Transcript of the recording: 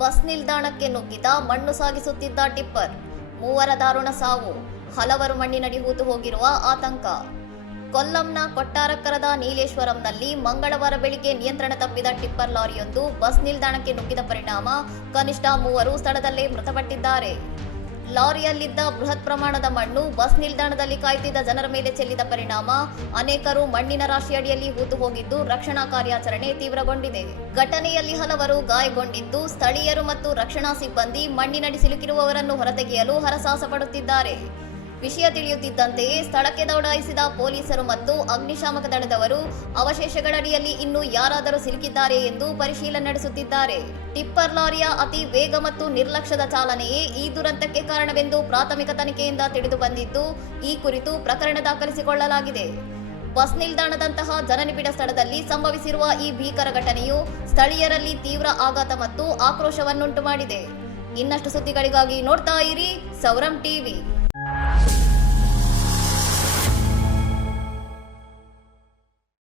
Bus ನಿಲ್ದಾಣಕ್ಕೆ ನುಗ್ಗಿದ ಮಣ್ಣು ಸಾಗಿಸುತ್ತಿದ್ದ ಟಿಪ್ಪರ್, ಮೂವರ ದಾರುಣ ಸಾವು, ಹಲವರು ಮಣ್ಣಿನಡಿ ಹೂತು ಹೋಗಿರುವ ಆತಂಕ. ಕೊಲ್ಲಂನ ಕೊಟ್ಟಾರಕ್ಕರದ ನೀಲೇಶ್ವರಂನಲ್ಲಿ ಮಂಗಳವಾರ ಬೆಳಿಗ್ಗೆ ನಿಯಂತ್ರಣ ತಪ್ಪಿದ ಟಿಪ್ಪರ್ ಲಾರಿಯೊಂದು ಬಸ್ ನಿಲ್ದಾಣಕ್ಕೆ ನುಗ್ಗಿದ ಪರಿಣಾಮ ಕನಿಷ್ಠ 3 ಸ್ಥಳದಲ್ಲೇ ಮೃತಪಟ್ಟಿದ್ದಾರೆ. ಲಾರಿಯಲ್ಲಿದ್ದ ಬೃಹತ್ ಪ್ರಮಾಣದ ಮಣ್ಣು ಬಸ್ ನಿಲ್ದಾಣದಲ್ಲಿ ಕಾಯ್ತಿದ್ದ ಜನರ ಮೇಲೆ ಚೆಲ್ಲಿದ ಪರಿಣಾಮ ಅನೇಕರು ಮಣ್ಣಿನ ರಾಶಿಯಡಿಯಲ್ಲಿ ಹೂತು ಹೋಗಿದ್ದು ರಕ್ಷಣಾ ಕಾರ್ಯಾಚರಣೆ ತೀವ್ರಗೊಂಡಿದೆ. ಘಟನೆಯಲ್ಲಿ ಹಲವರು ಗಾಯಗೊಂಡಿದ್ದು, ಸ್ಥಳೀಯರು ಮತ್ತು ರಕ್ಷಣಾ ಸಿಬ್ಬಂದಿ ಮಣ್ಣಿನಡಿ ಸಿಲುಕಿರುವವರನ್ನು ಹೊರತೆಗೆಯಲು ಹರಸಾಹಸ ಪಡುತ್ತಿದ್ದಾರೆ. ವಿಷಯ ತಿಳಿಯುತ್ತಿದ್ದಂತೆಯೇ ಸ್ಥಳಕ್ಕೆ ದೌಡಾಯಿಸಿದ ಪೊಲೀಸರು ಮತ್ತು ಅಗ್ನಿಶಾಮಕ ದಳದವರು ಅವಶೇಷಗಳಡಿಯಲ್ಲಿ ಇನ್ನೂ ಯಾರಾದರೂ ಸಿಲುಕಿದ್ದಾರೆ ಎಂದು ಪರಿಶೀಲನೆ ನಡೆಸುತ್ತಿದ್ದಾರೆ. ಟಿಪ್ಪರ್ ಲಾರಿಯ ಅತಿ ವೇಗ ಮತ್ತು ನಿರ್ಲಕ್ಷ್ಯದ ಚಾಲನೆಯೇ ಈ ದುರಂತಕ್ಕೆ ಕಾರಣವೆಂದು ಪ್ರಾಥಮಿಕ ತನಿಖೆಯಿಂದ ತಿಳಿದು ಬಂದಿದ್ದು, ಈ ಕುರಿತು ಪ್ರಕರಣ ದಾಖಲಿಸಿಕೊಳ್ಳಲಾಗಿದೆ. ಬಸ್ ನಿಲ್ದಾಣದಂತಹ ಜನನಿಬಿಡ ಸ್ಥಳದಲ್ಲಿ ಸಂಭವಿಸಿರುವ ಈ ಭೀಕರ ಘಟನೆಯು ಸ್ಥಳೀಯರಲ್ಲಿ ತೀವ್ರ ಆಘಾತ ಮತ್ತು ಆಕ್ರೋಶವನ್ನುಂಟು ಮಾಡಿದೆ. ಇನ್ನಷ್ಟು ಸುದ್ದಿಗಳಿಗಾಗಿ ನೋಡ್ತಾ ಇರಿ ಸೌರಂ ಟಿವಿ.